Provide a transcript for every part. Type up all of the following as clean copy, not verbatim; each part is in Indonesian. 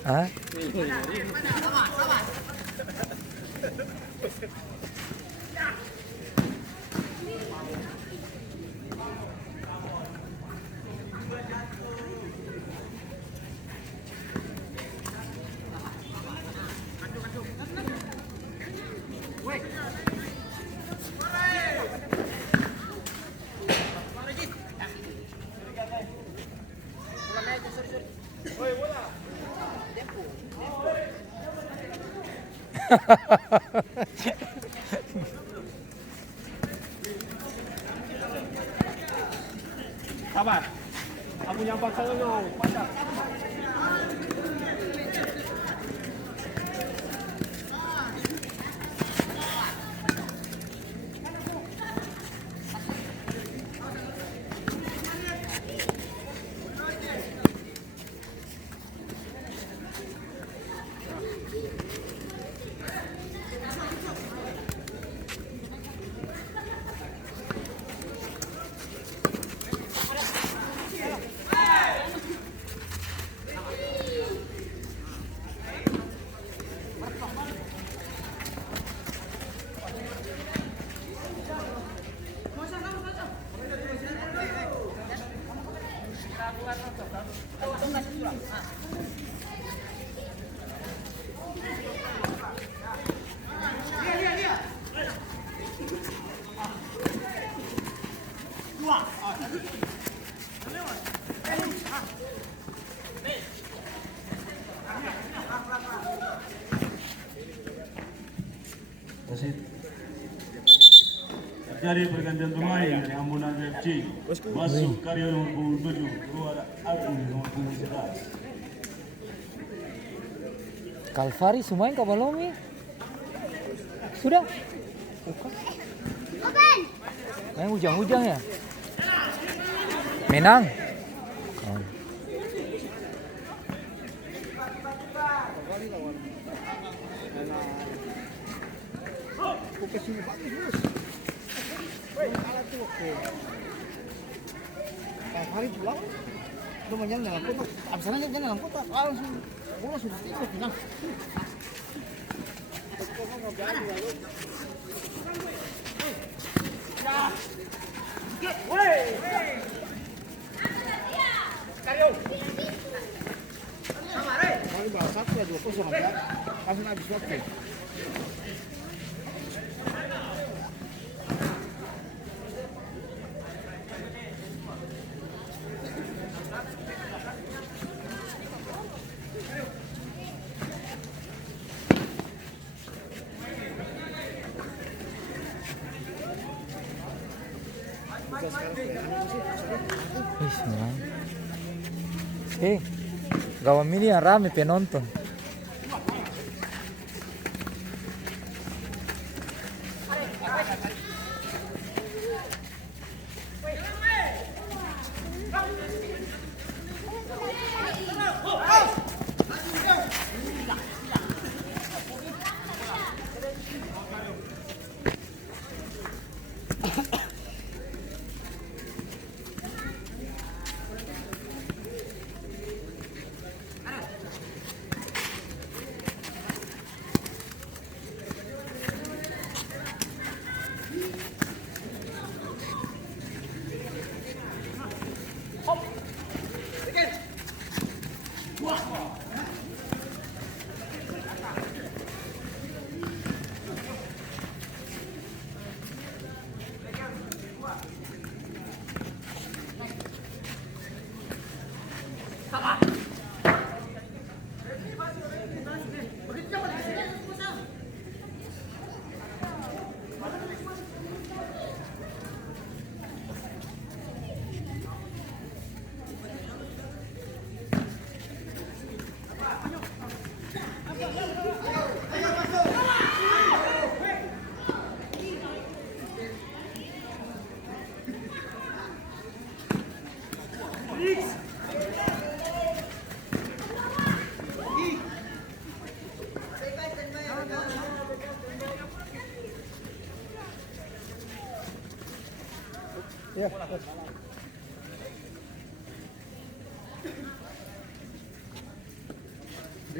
Hah? Sabar. Aku nyampak sana no. Pandang. Terjadi pergantian pemain dari Ambulan FC. Masuk Karyo nomor punggung 7, keluar Agung nomor punggung 11. Kalvari Sumain Kabalomi. Sudah? Bukan. Main hujan-hujan ya? Menang? Oh. Hari pulang, cuma jalan dalam kota. Abisnya jalan dalam kota, langsung bola sudah tidur final. Kali bahas satu ya 2-0 ya, langsung habis waktu. Senang. Gawang ini yang rame penonton.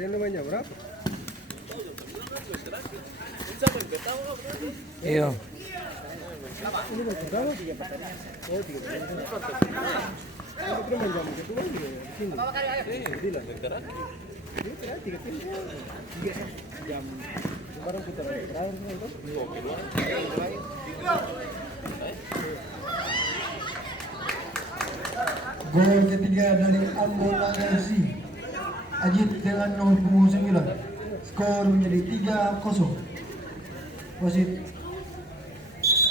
Ya. Dia namanya berapa? Iya. Ini berapa? 3 pertandingan. Oh, 3 pertandingan. Itu pernah jam itu lagi di sini. Jadi lah. Ini kira 3 pertandingan. 3 jam. Barang putar terakhir itu. Gol ketiga dari Ambon FC. Ajit dengan nomor punggung 9. Skor menjadi 3-0. Wasit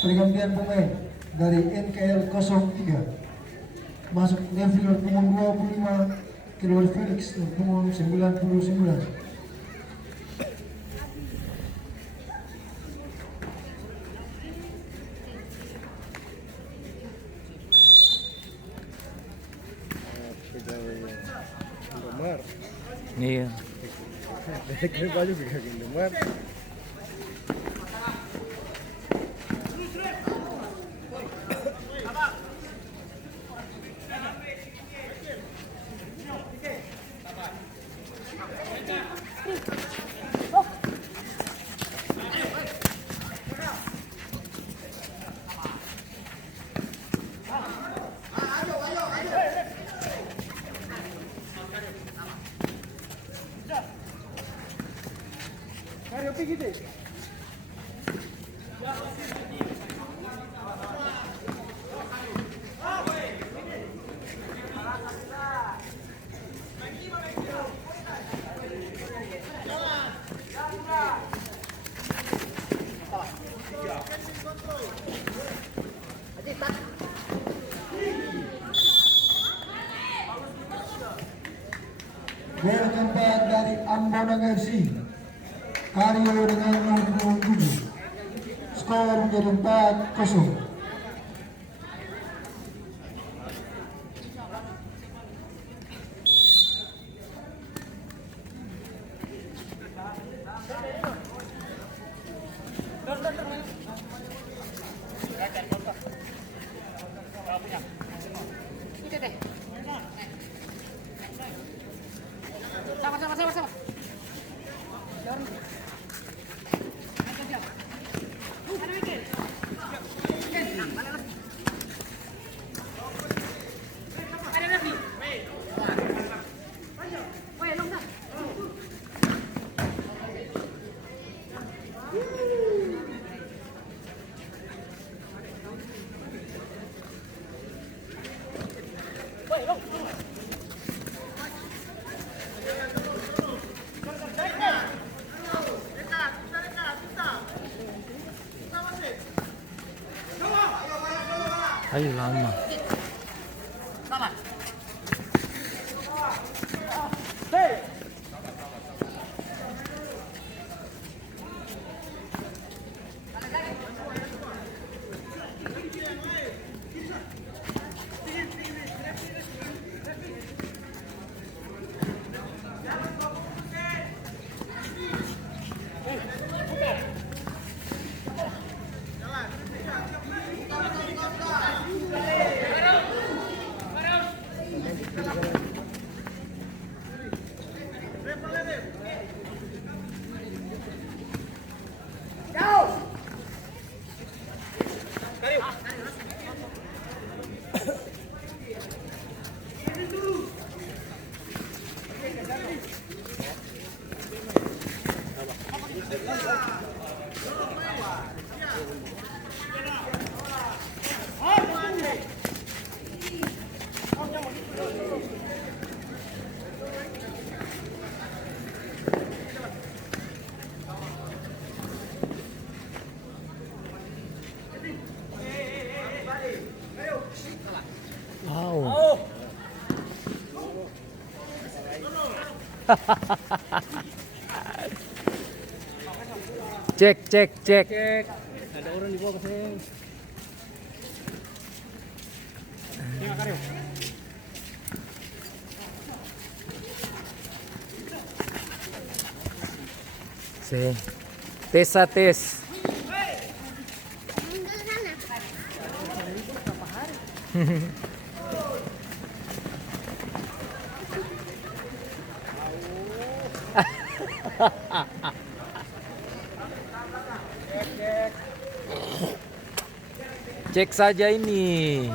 pergantian pemain dari NKL 03. Masuk Neville punggung 25, keluar Felix punggung 99. Indomar. Iya. Kira baju juga Indomar. Mario pergi deh. Gol keempat dari Ambon FC. Karyo dengan nomor 7. Skor menjadi 4-0. Sama. Ayo lama. Wow. Cek. Ada orang di bawah kesini. Sí. Tes. Cek saja ini.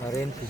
Parenti.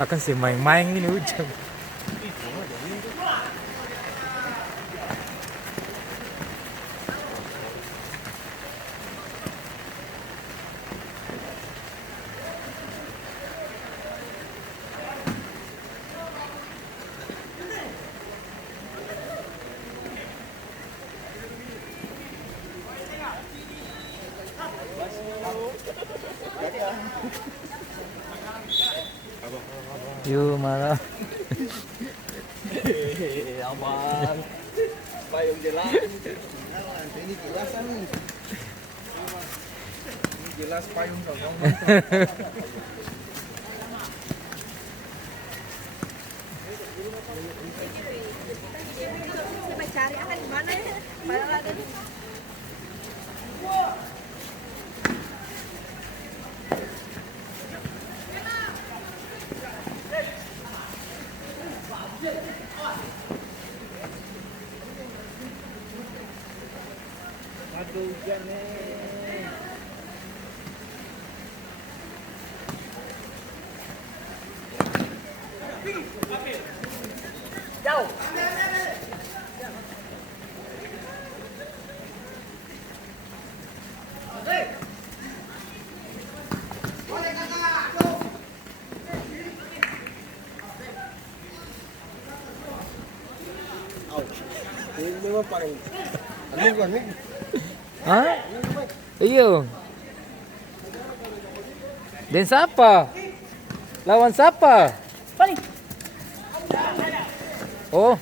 Akan si main-main ini hujan. Yuk malah. Abang. Payung jelas. Ini jelasan nih. Ini jelas payung dong. Saya cari akan di mana ya? Padahal ada di Aduh hujan nih. Ini memang paling. Ano ba nih? Hah? Iyo. Dan siapa? Lawan siapa? Oh.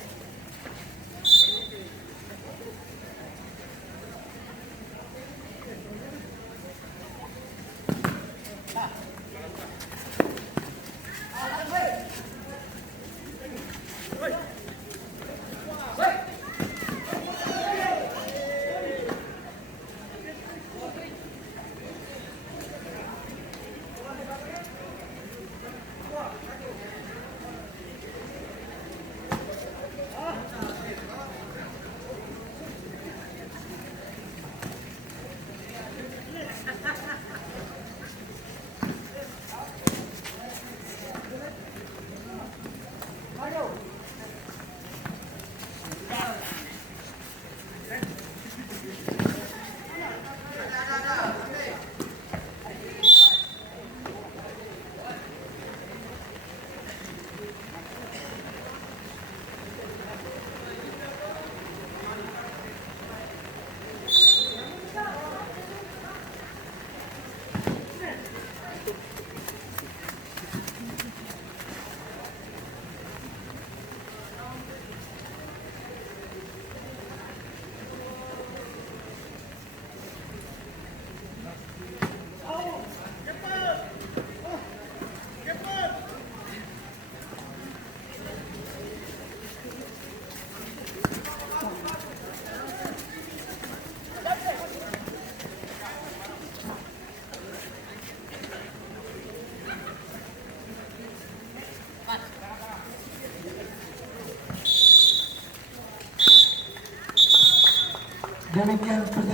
Demikian pertandingan.